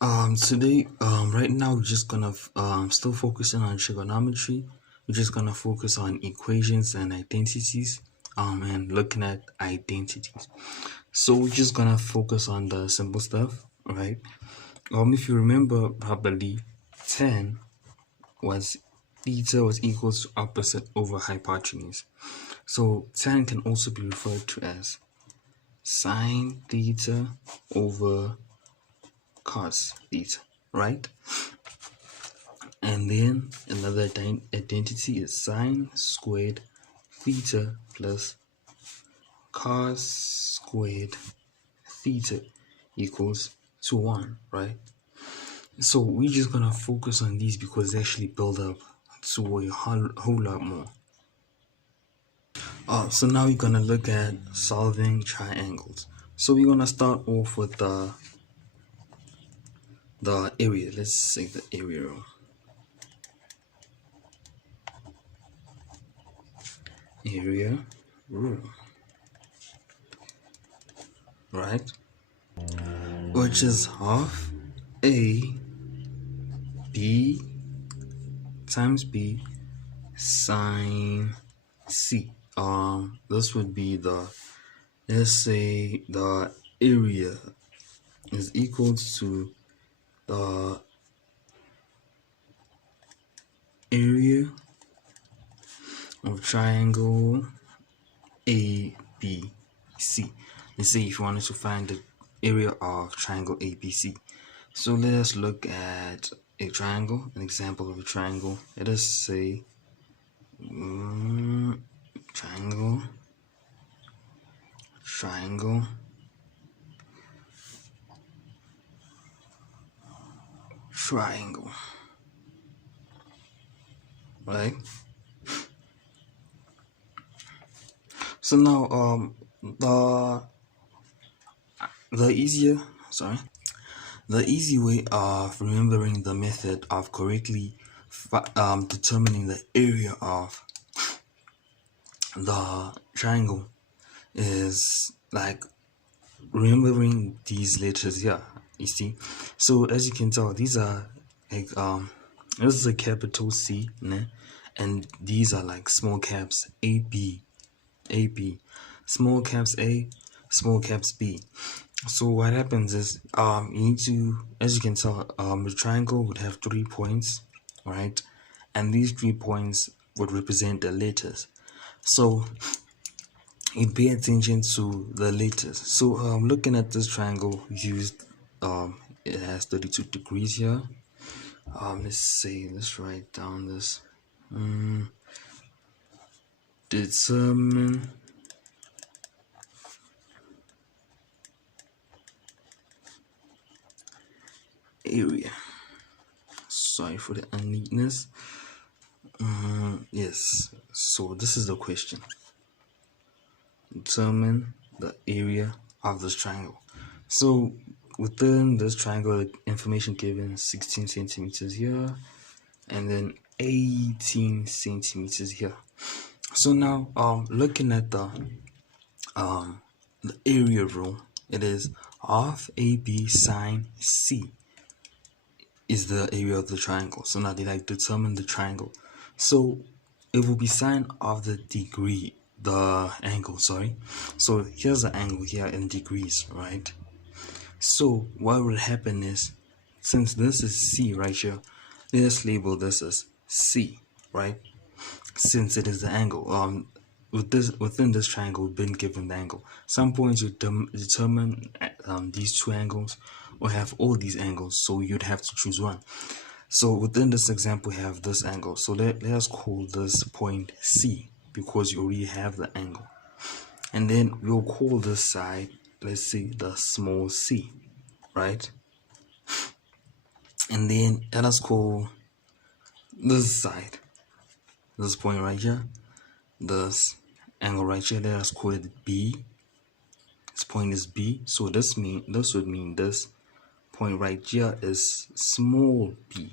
Today, right now, we're just gonna still focusing on trigonometry. We're just gonna focus on equations and identities, and looking at identities. So we're just gonna focus on the simple stuff, right? If you remember properly, tan was theta was equals to opposite over hypotenuse. So tan can also be referred to as sine theta over cos theta, right? And then another identity is sine squared theta plus cos squared theta equals to 1, right? So we're just gonna focus on these because they actually build up to a whole lot more. So now we're gonna look at solving triangles. So we're gonna start off with the area. Let's say the area rule. Area rule, right? Which is half a b times b sine c. This would be let's say the area is equals to the area of triangle ABC. Let's say if you wanted to find the area of triangle ABC. So let us look at a triangle, an example of a triangle. Let us say triangle, triangle, triangle, right? So now the easier sorry the easy way of remembering the method of correctly determining the area of the triangle is like remembering these letters here, you see. So as you can tell, these are like this is a capital C, né? And these are like small caps A B, small caps A, small caps B. So what happens is you need to, as you can tell, the triangle would have 3 points, right? And these 3 points would represent the letters. So you pay attention to the letters. So looking at this triangle used, it has 32 degrees here. Let's write down this. Determine area. Sorry for the unneatness. Yes, so this is the question. Determine the area of this triangle. So within this triangle, the information given is 16 centimeters here and then 18 centimeters here. So now looking at the area rule, it is half AB sine C is the area of the triangle. So now they like determine the triangle. So it will be sine of the degree, the angle, sorry. So here's the angle here in degrees, right? So what will happen is, since this is C right here, let's label this as C, right? Since it is the angle, within this triangle, we've been given the angle. Some points would determine these two angles, or have all these angles, so you'd have to choose one. So within this example, we have this angle. So let us call this point C because you already have the angle. And then we'll call this side, let's say the small c, right? And then let us call this side, this point right here, this angle right here, let us call it B. This point is B. So this would mean this point right here is small b,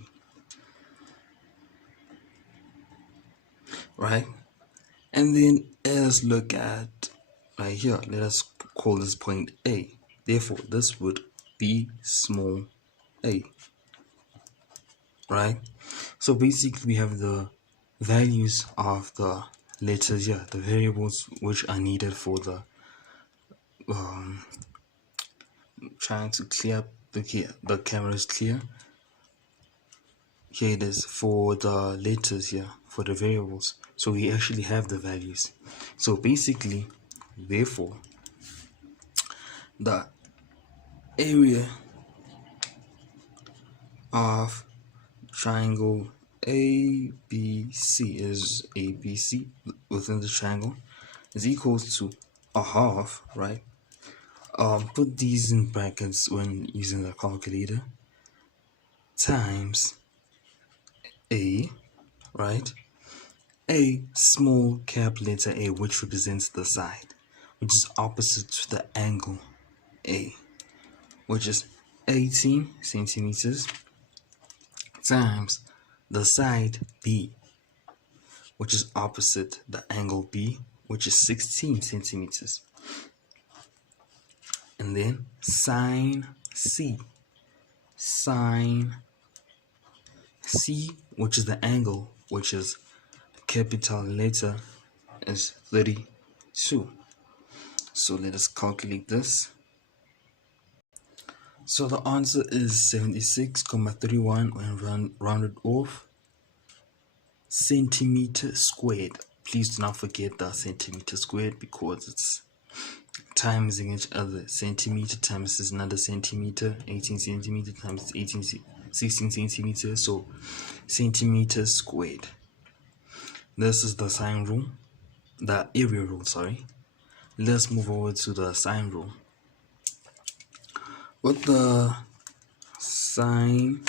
right? And then let's look at right here. Let us call this point A. Therefore, this would be small A, right? So basically we have the values of the letters here, the variables which are needed for the trying to clear up the camera is clear. Here it is for the letters here, for the variables. So we actually have the values. So basically, therefore, the area of triangle ABC is ABC within the triangle is equals to a half, right? Put these in brackets when using the calculator, times A, right? A, small cap letter A, which represents the side, which is opposite to the angle A, which is 18 centimeters, times the side B, which is opposite the angle B, which is 16 centimeters. And then sine C, which is the angle, which is capital letter, is 32. So let us calculate this. So the answer is 76.31 when rounded off centimeter squared. Please do not forget the centimeter squared because it's times each other. Centimeter times is another centimeter, 18 centimeter times 18, 16 centimeters, so centimeter squared. This is the sine rule, the area rule, sorry. Let's move over to the sine rule. With the sine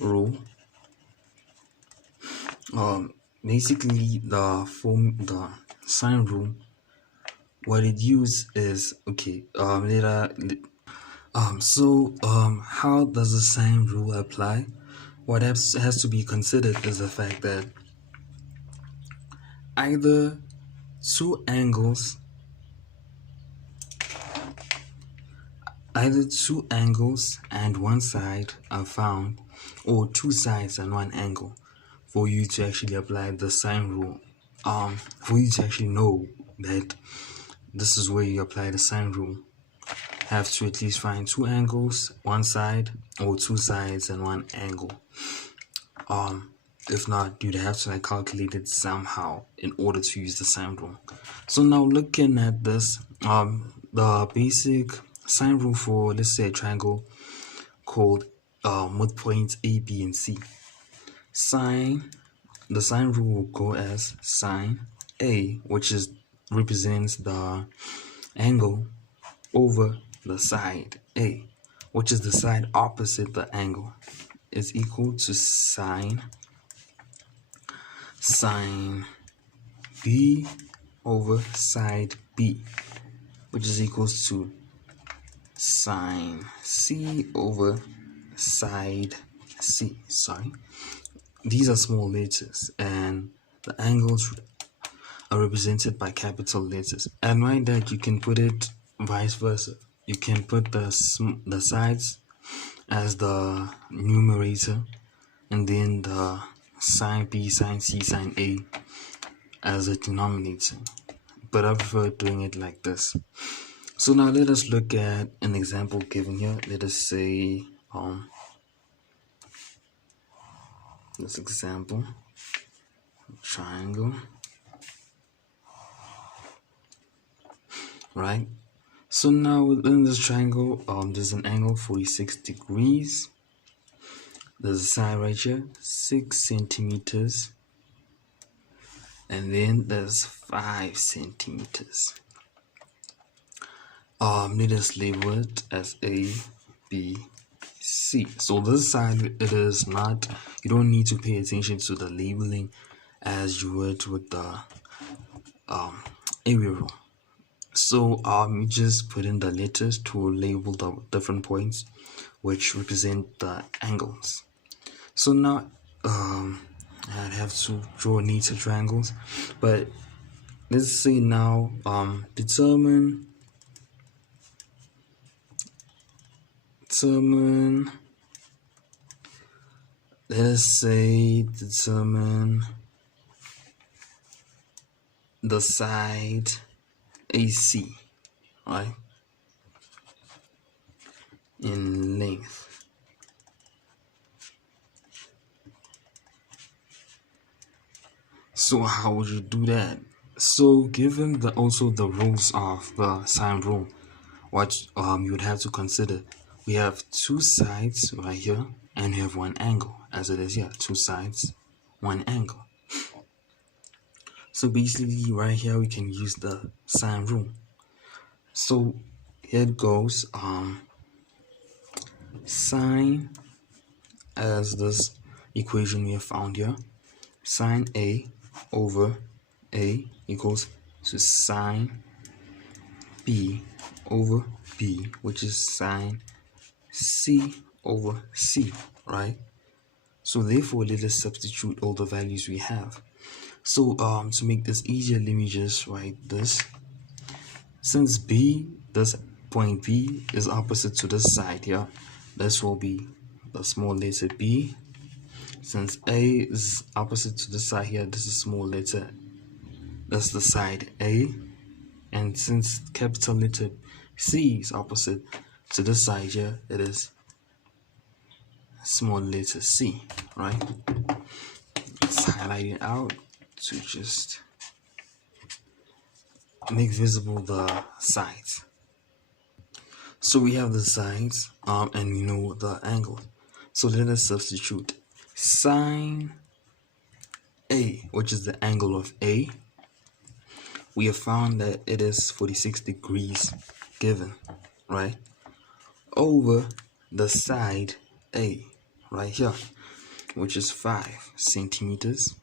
rule, basically the sine rule, what it uses is how does the sine rule apply? What has to be considered is the fact that either two angles and one side are found, or two sides and one angle, for you to actually apply the sine rule. For you to actually know that this is where you apply the sine rule, have to at least find two angles, one side, or two sides and one angle. If not, you'd have to calculate it somehow in order to use the sine rule. So now looking at this, the basic sine rule for, let's say, a triangle called with points A, B, and C. The sine rule will go as sine A, which represents the angle over the side A, which is the side opposite the angle, is equal to sine B over side B, which is equals to sine C over side C. Sorry, these are small letters and the angles are represented by capital letters. And mind that you can put it vice versa. You can put the sides as the numerator and then the sine B, sine C, sine A as a denominator. But I prefer doing it like this. So now let us look at an example given here. Let us say this example, triangle, right? So now within this triangle, there's an angle 46 degrees. There's a side right here, 6 centimeters, and then there's 5 centimeters. Let us label it as A, B, C. So this side, it is not, you don't need to pay attention to the labeling as you would with the area rule. So you just put in the letters to label the different points which represent the angles. So now I'd have to draw neater triangles, but let's say now determine let us say determine the side AC, right, in length. So how would you do that? So given the also the rules of the sine rule, what you would have to consider, we have two sides right here and we have one angle, as it is here, two sides, one angle. So basically right here we can use the sine rule. So here it goes, sine, as this equation we have found here, sine A over A equals to sine B over B, which is sine C over C, right? So therefore, let us substitute all the values we have. So to make this easier, let me just write this. Since this point B is opposite to this side here, this will be the small letter B. Since A is opposite to the side here, this is small letter, that's the side A. And since capital letter C is opposite to this side here, it is small letter C, right? Let's highlight it out to just make visible the sides. So we have the sides and we know the angle. So let us substitute sine A, which is the angle of A. We have found that it is 46 degrees given, right? Over the side A right here, which is 5 centimeters,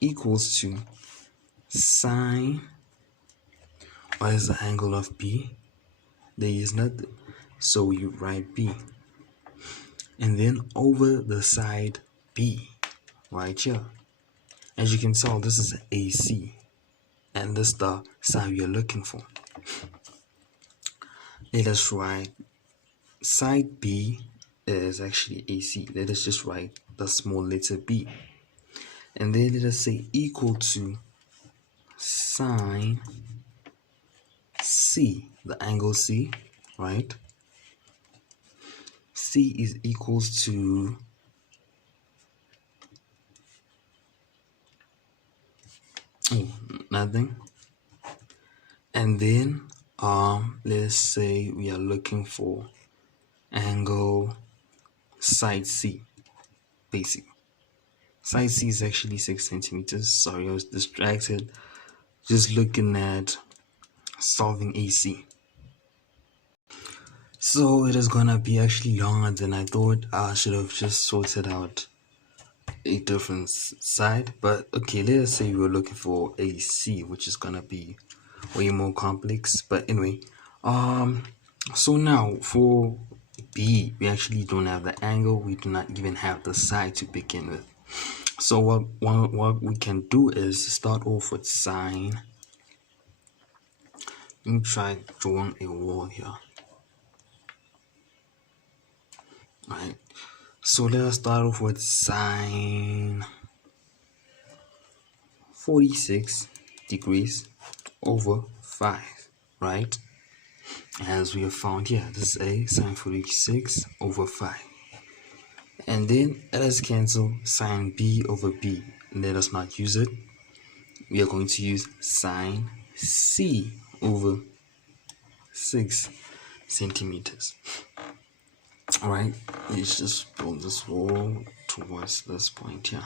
equals to sine, what is the angle of B? There is nothing, so you write B. And then over the side B, right here. As you can tell, this is AC, and this is the side we are looking for. Let us write side B is actually AC. Let us just write the small letter B. And then let us say equal to sine C, the angle C, right? C is equals to nothing. And then let's say we are looking for angle side C, basic. Side C is actually 6 centimeters. Sorry, I was distracted just looking at solving AC. So it is gonna be actually longer than I thought. I should have just sorted out a different side, but okay, let us say we were looking for AC, which is gonna be way more complex. But anyway, so now for B, we actually don't have the angle, we do not even have the side to begin with. So what we can do is start off with sine. Let me try drawing a wall here. Right, so let us start off with sine 46 degrees over 5, right? As we have found here, this is a sine 46 over 5. And then let us cancel sine B over B. Let us not use it. We are going to use sine C over 6 centimeters. Alright, let's just build this wall towards this point here.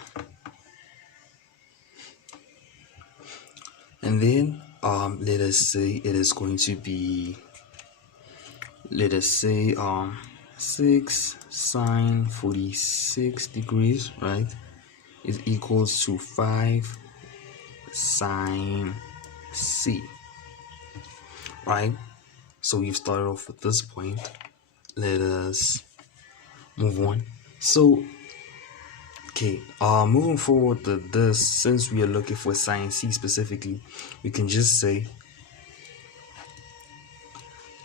And then let us say it is going to be, let us say 6 sine 46 degrees, right, is equals to 5 sine C, right? So we've started off with this point. Let us move on. So okay, moving forward to this, since we are looking for sine C specifically, we can just say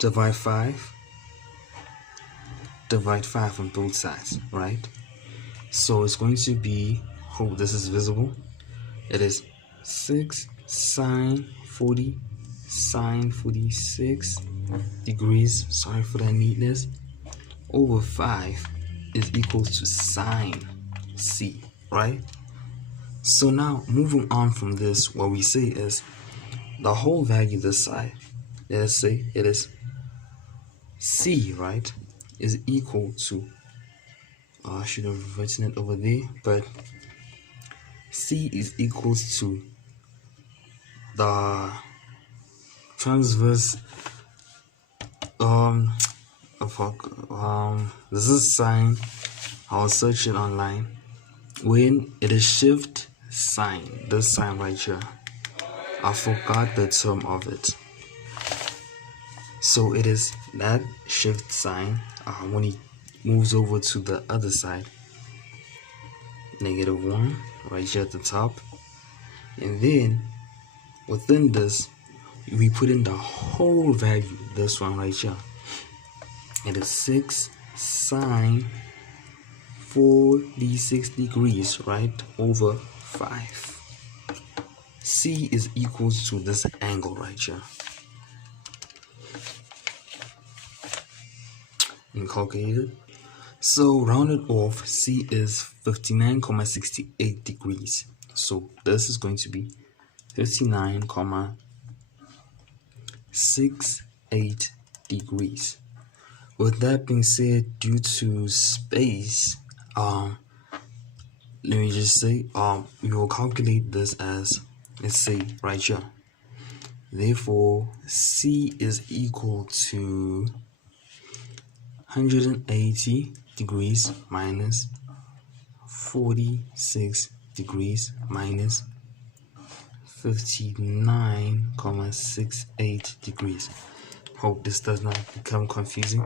divide 5 on both sides, right? So it's going to be, hope this is visible. It is 6 sine 46 degrees, sorry for that neatness, over 5 is equal to sine C, right? So now moving on from this, what we say is the whole value this side, let's say it is C, right, is equal to, I should have written it over there, but C is equals to the transverse, um this is sine, I'll search it online, when it is shift sine, this sign right here, I forgot the term of it. So it is that shift sign when it moves over to the other side, -1 right here at the top, and then within this we put in the whole value, this one right here. It is 6 sine 46 degrees, right, over 5. C is equals to this angle right here. And calculate it. So rounded off, C is 59,68 degrees. So this is going to be 59,68 degrees. With that being said, due to space, let me just say, we will calculate this as, let's say right here. Therefore, C is equal to 180 degrees minus 46 degrees minus 59,68 degrees. Hope this does not become confusing.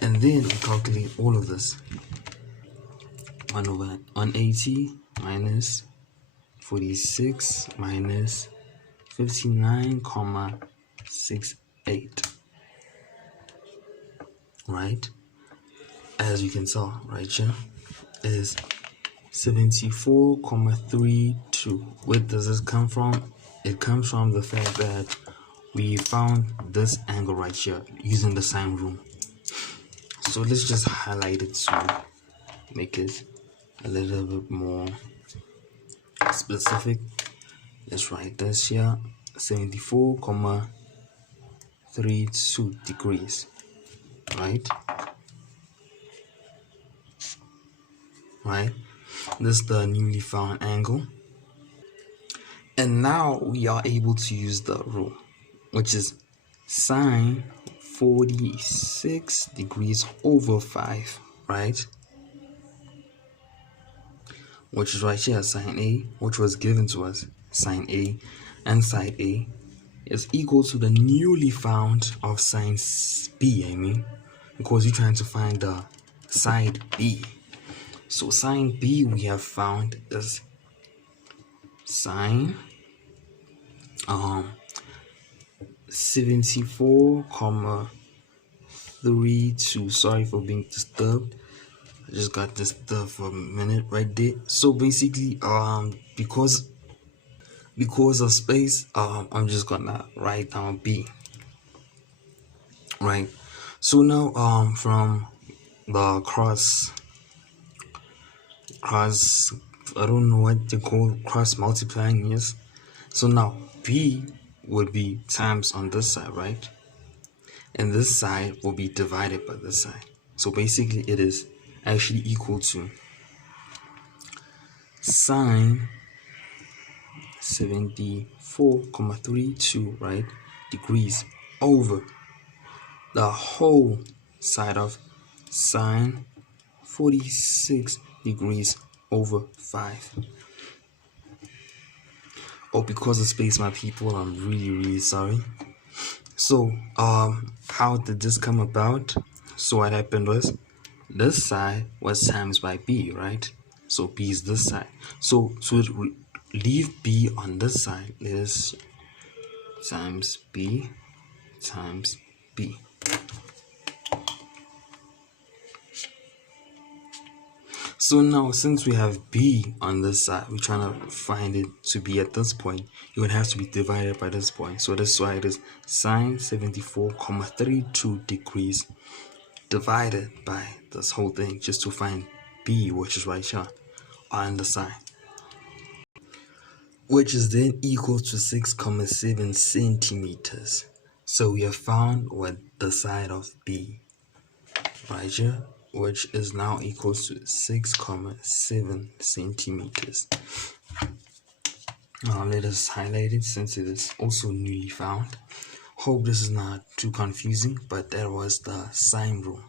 And then we calculate all of this. 1 over 180 minus 46 minus 59,68. Right? As you can tell right here, is 74,32. Where does this come from? It comes from the fact that we found this angle right here using the sine rule. So let's just highlight it to make it a little bit more specific. Let's write this here, 74,32 degrees, right? Right? This is the newly found angle. And now we are able to use the rule, which is sine 46 degrees over 5, right? Which is right here, sine A, which was given to us, sine A and side A, is equal to the newly found of sine B, because we're trying to find the side B. So sine B we have found is sine 74,32. Sorry for being disturbed. I just got disturbed for a minute right there. So basically, because of space, I'm just gonna write down B. Right. So now, from the cross, I don't know what they call cross multiplying, yes. So now B would be times on this side, right? And this side will be divided by this side. So basically it is actually equal to sine 74,32, right, degrees over the whole side of sine 46 degrees over 5. Oh, because of space, my people, I'm really sorry. So how did this come about? So what happened was, this side was times by B, right? So B is this side. So to leave B on this side is times B times B. So now, since we have b on this side, we're trying to find it to be at this point. It would have to be divided by this point. So that's why it is sine 74,32 degrees divided by this whole thing, just to find b, which is right here on the side, which is then equal to 6,7 centimeters. So we have found what the side of b right here, which is now equal to 6,7 centimeters. Now let us highlight it since it is also newly found. Hope this is not too confusing, but that was the sine rule.